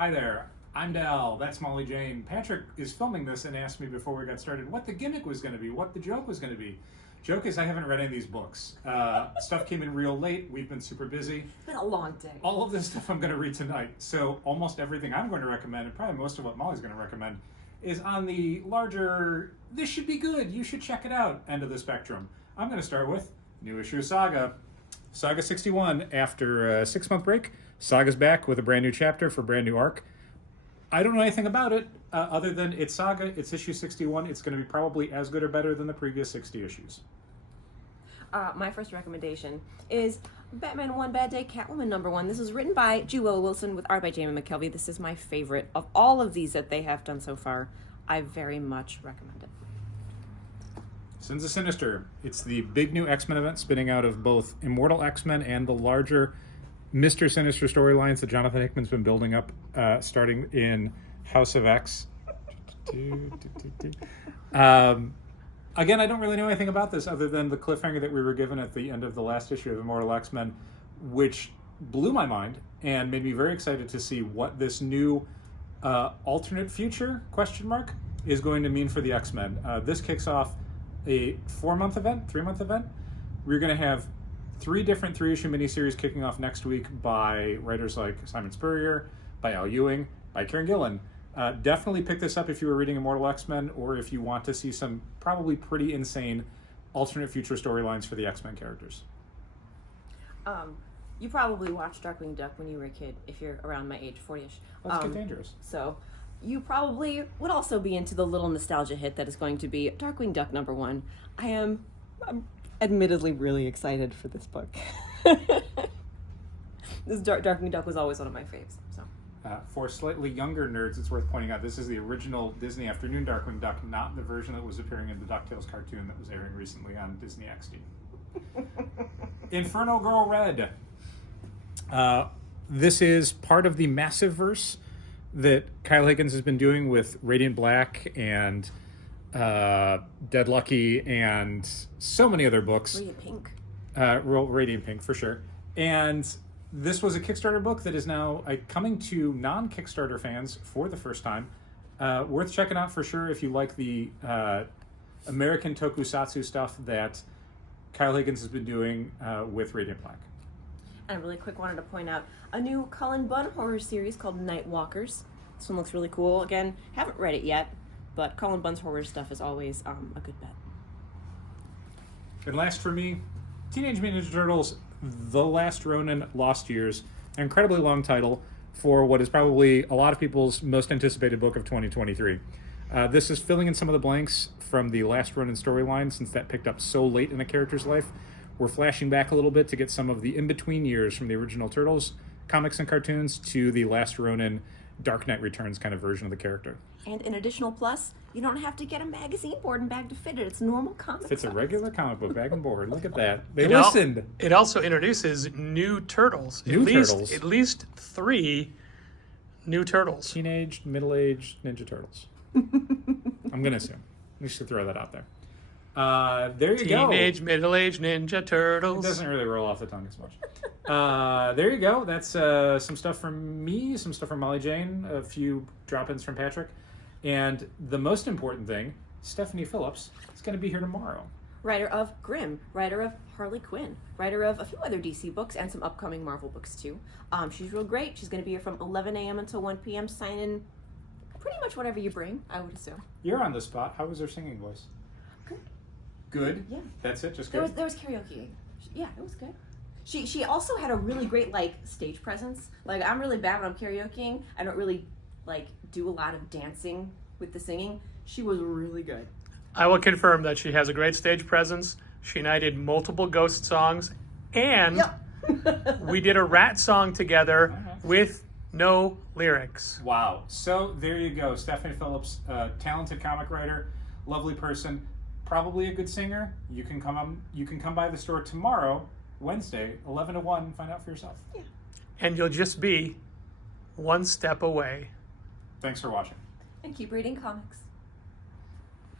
Hi there, I'm Dal, that's Molly Jane. Patrick is filming this and asked me before we got started what the gimmick was going to be, what the joke was going to be. Joke is I haven't read any of these books. Stuff came in real late, we've been super busy. It's been a long day. All of this stuff I'm going to read tonight, so almost everything I'm going to recommend, and probably most of what Molly's going to recommend, is on the larger, this should be good, you should check it out, end of the spectrum. I'm going to start with new issue of Saga. Saga 61, after a 6-month break, Saga's back with a brand new chapter for a brand new arc. I don't know anything about it, other than it's Saga, it's issue 61. It's going to be probably as good or better than the previous 60 issues. My first recommendation is Batman One Bad Day, Catwoman #1. This is written by Willow Wilson with art by Gillen and McKelvie. This is my favorite of all of these that they have done so far. I very much recommend it. SINS of Sinister. It's the big new X-Men event spinning out of both Immortal X-Men and the larger Mister Sinister storylines that Jonathan Hickman's been building up, starting in House of X. Again, I don't really know anything about this other than the cliffhanger that we were given at the end of the last issue of Immortal X-Men, which blew my mind and made me very excited to see what this new alternate future, is going to mean for the X-Men. This kicks off a 3-month event. We're going to have 3 different 3-issue miniseries kicking off next week by writers like Simon Spurrier, by Al Ewing, by Keiron Gillen. Definitely pick this up if you were reading Immortal X-Men or if you want to see some probably pretty insane alternate future storylines for the X-Men characters. You probably watched Darkwing Duck when you were a kid, if you're around my age, 40-ish. Let's get dangerous. So you probably would also be into the little nostalgia hit that is going to be Darkwing Duck #1. I'm admittedly really excited for this book. This Darkwing Duck was always one of my faves. So. For slightly younger nerds, it's worth pointing out this is the original Disney afternoon Darkwing Duck, not the version that was appearing in the DuckTales cartoon that was airing recently on Disney XD. Inferno Girl Red. This is part of the massive verse that Kyle Higgins has been doing with Radiant Black and Dead Lucky and so many other books. Radiant Pink. Radiant Pink, for sure. And this was a Kickstarter book that is now coming to non-Kickstarter fans for the first time. Worth checking out for sure if you like the American tokusatsu stuff that Kyle Higgins has been doing with Radiant Black. And I really quick wanted to point out a new Cullen Bunn horror series called Night Walkers. This one looks really cool. Again, haven't read it yet, but Cullen Bunn's horror stuff is always a good bet. And last for me, Teenage Mutant Ninja Turtles, The Last Ronin, Lost Years. An incredibly long title for what is probably a lot of people's most anticipated book of 2023. This is filling in some of the blanks from the Last Ronin storyline, since that picked up so late in a character's life. We're flashing back a little bit to get some of the in-between years from the original Turtles comics and cartoons to the Last Ronin Dark Knight Returns kind of version of the character. And an additional plus, you don't have to get a magazine board and bag to fit it. It's normal comic It's a regular comic book, bag and board. Look at that. They It listened. It also introduces new turtles. Turtles. At least 3 new turtles. Teenage, middle-aged Ninja Turtles. I'm going to assume. We should throw that out there. There you go. Teenage, middle-aged Ninja It Turtles. doesn't really roll off the tongue as much. There you go. That's some stuff from me, some stuff from Molly Jane, a few drop-ins from Patrick. And the most important thing, Stephanie Phillips is going to be here tomorrow. Writer of Grimm, writer of Harley Quinn, writer of a few other DC books and some upcoming Marvel books too. She's real great. She's going to be here from 11 a.m. until 1 p.m. signing pretty much whatever you bring, I would assume. You're on the spot. How was her singing voice? Good. Good? Yeah. That's it? Just good? There was karaoke. Yeah, it was good. She also had a really great stage presence. I'm really bad when I'm karaokeing. I don't really do a lot of dancing with the singing. She was really good. I will confirm that she has a great stage presence. She and I did multiple Ghost songs, and we did a Rat song together with no lyrics. Wow. So there you go. Stephanie Phillips, talented comic writer, lovely person, probably a good singer. You can come by the store tomorrow, Wednesday, 11 to 1, find out for yourself. Yeah. And you'll just be one step away. Thanks for watching. And keep reading comics.